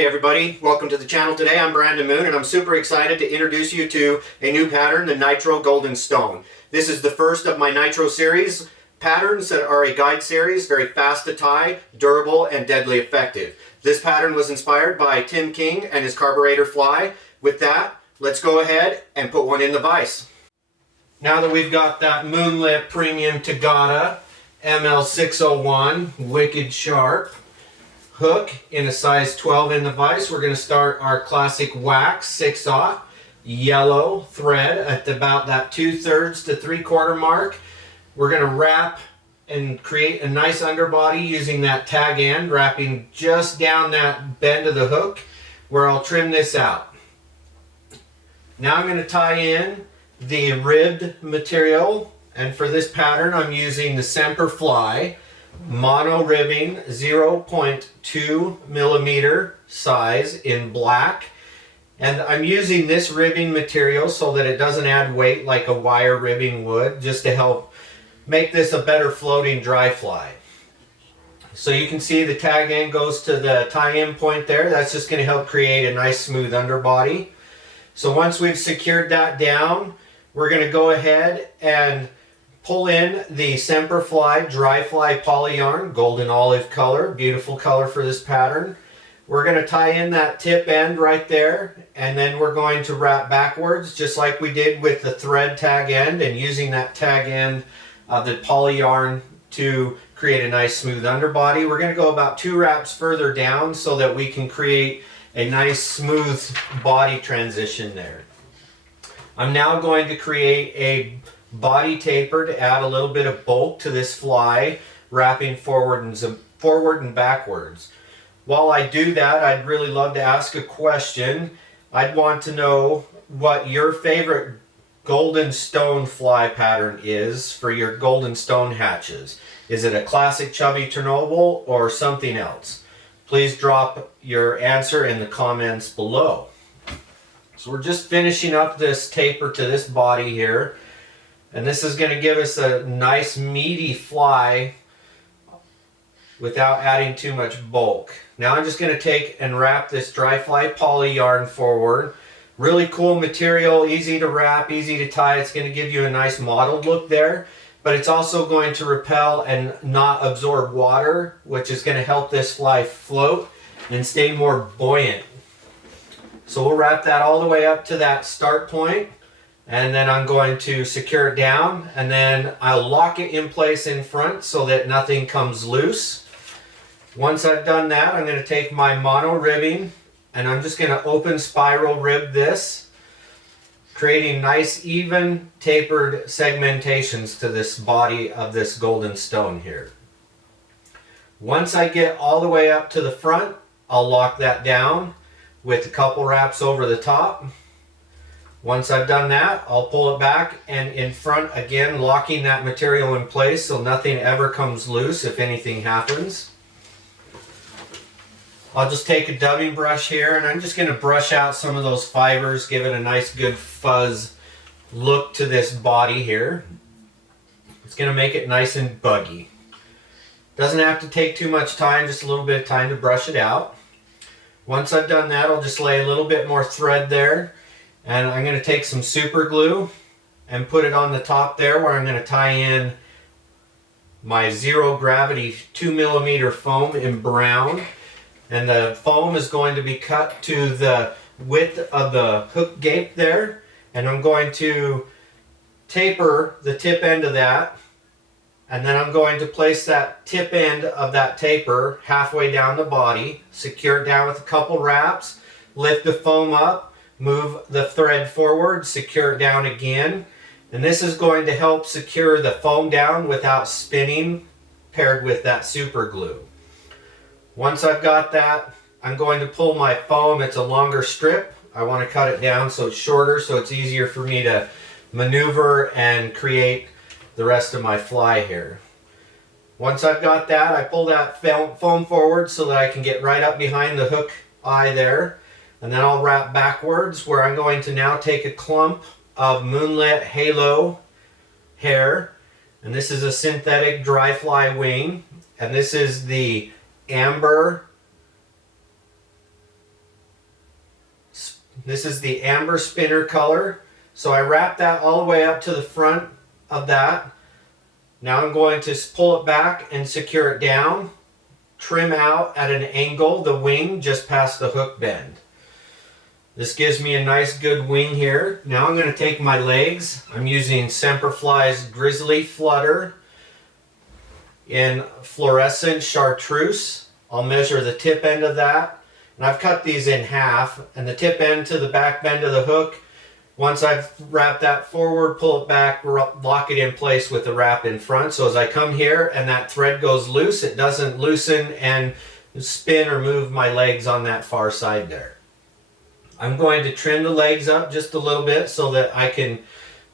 Hey everybody, welcome to the channel today. I'm Brandon Moon and I'm super excited to introduce you to a new pattern, the Nitro Golden Stone. This is the first of my Nitro Series patterns that are a guide series, very fast to tie, durable, and deadly effective. This pattern was inspired by Tim King and his Carburetor fly. With that, let's go ahead and put one in the vise. Now that we've got that Moonlit Premium Togatta ML601 wicked sharp hook in a size 12 in the vise, we're going to start our classic wax 6/0 yellow thread at about that 2/3 to 3/4 mark. We're going to wrap and create a nice underbody using that tag end, wrapping just down that bend of the hook where I'll trim this out. Now I'm going to tie in the ribbed material, and for this pattern I'm using the Semperfli mono ribbing 0.2 millimeter size in black, and I'm using this ribbing material so that it doesn't add weight like a wire ribbing would, just to help make this a better floating dry fly. So you can see the tag end goes to the tie-in point there. That's just going to help create a nice smooth underbody. So once we've secured that down, we're going to go ahead and pull in the Semperfli dry fly poly yarn, golden olive color, beautiful color for this pattern. We're going to tie in that tip end right there, and then we're going to wrap backwards just like we did with the thread tag end, and using that tag end of the poly yarn to create a nice smooth underbody. We're going to go about 2 wraps further down so that we can create a nice smooth body transition there. I'm now going to create a body taper to add a little bit of bulk to this fly, wrapping forward and backwards. While I do that, I'd really love to ask a question. I'd want to know what your favorite golden stone fly pattern is for your golden stone hatches. Is it a classic chubby Chernobyl or something else? Please drop your answer in the comments below. So we're just finishing up this taper to this body here. And this is going to give us a nice meaty fly without adding too much bulk. Now I'm just going to take and wrap this dry fly poly yarn forward. Really cool material, easy to wrap, easy to tie. It's going to give you a nice mottled look there, but it's also going to repel and not absorb water, which is going to help this fly float and stay more buoyant. So we'll wrap that all the way up to that start point. And then I'm going to secure it down, and then I'll lock it in place in front so that nothing comes loose. Once I've done that, I'm going to take my mono ribbing and I'm just going to open spiral rib this, creating nice even tapered segmentations to this body of this golden stone here. Once I get all the way up to the front, I'll lock that down with a couple wraps over the top. Once I've done that, I'll pull it back and in front again, locking that material in place so nothing ever comes loose if anything happens. I'll just take a dubbing brush here and I'm just going to brush out some of those fibers, give it a nice good fuzz look to this body here. It's going to make it nice and buggy. Doesn't have to take too much time, just a little bit of time to brush it out. Once I've done that, I'll just lay a little bit more thread there. And I'm going to take some super glue and put it on the top there where I'm going to tie in my zero gravity 2 millimeter foam in brown. And the foam is going to be cut to the width of the hook gape there. And I'm going to taper the tip end of that. And then I'm going to place that tip end of that taper halfway down the body, secure it down with a couple wraps, lift the foam up, move the thread forward, secure it down again, and this is going to help secure the foam down without spinning, paired with that super glue. Once I've got that, I'm going to pull my foam. It's a longer strip. I want to cut it down so it's shorter, so it's easier for me to maneuver and create the rest of my fly here. Once I've got that, I pull that foam forward so that I can get right up behind the hook eye there. And then I'll wrap backwards where I'm going to now take a clump of Moonlit Halo hair. And this is a synthetic dry fly wing. And this is the amber This is the amber spinner color. So I wrap that all the way up to the front of that. Now I'm going to pull it back and secure it down. Trim out at an angle the wing just past the hook bend. This gives me a nice good wing here. Now I'm going to take my legs. I'm using Semperfli's Grizzly Flutter in fluorescent chartreuse. I'll measure the tip end of that. And I've cut these in half, and the tip end to the back bend of the hook. Once I've wrapped that forward, pull it back, lock it in place with the wrap in front. So as I come here and that thread goes loose, it doesn't loosen and spin or move my legs on that far side there. I'm going to trim the legs up just a little bit so that I can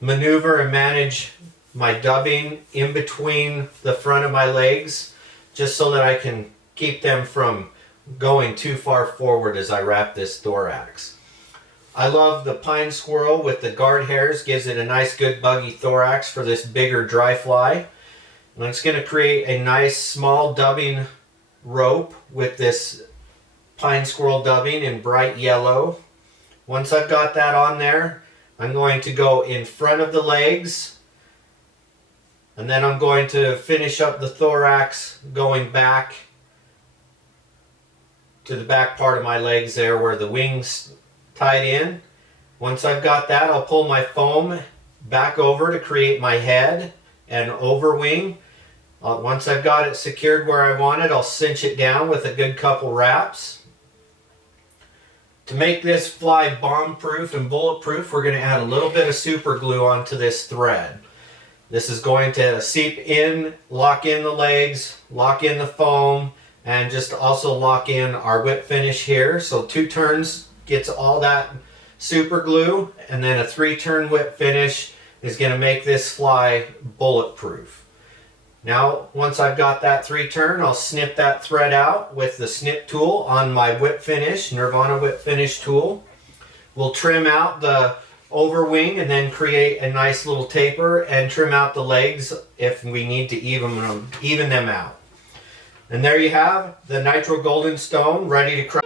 maneuver and manage my dubbing in between the front of my legs, just so that I can keep them from going too far forward as I wrap this thorax. I love the pine squirrel with the guard hairs, gives it a nice good buggy thorax for this bigger dry fly. And I'm just going to create a nice small dubbing rope with this pine squirrel dubbing in bright yellow. Once I've got that on there, I'm going to go in front of the legs, and then I'm going to finish up the thorax going back to the back part of my legs there where the wings tied in. Once I've got that, I'll pull my foam back over to create my head and over wing. Once I've got it secured where I want it, I'll cinch it down with a good couple wraps. To make this fly bomb-proof and bulletproof, we're going to add a little bit of super glue onto this thread. This is going to seep in, lock in the legs, lock in the foam, and just also lock in our whip finish here. So 2 turns gets all that super glue, and then a 3-turn whip finish is going to make this fly bulletproof. Now, once I've got that 3-turn, I'll snip that thread out with the snip tool on my whip finish, Nirvana whip finish tool. We'll trim out the overwing and then create a nice little taper and trim out the legs if we need to even them out. And there you have the Nitro Golden Stone ready to craft.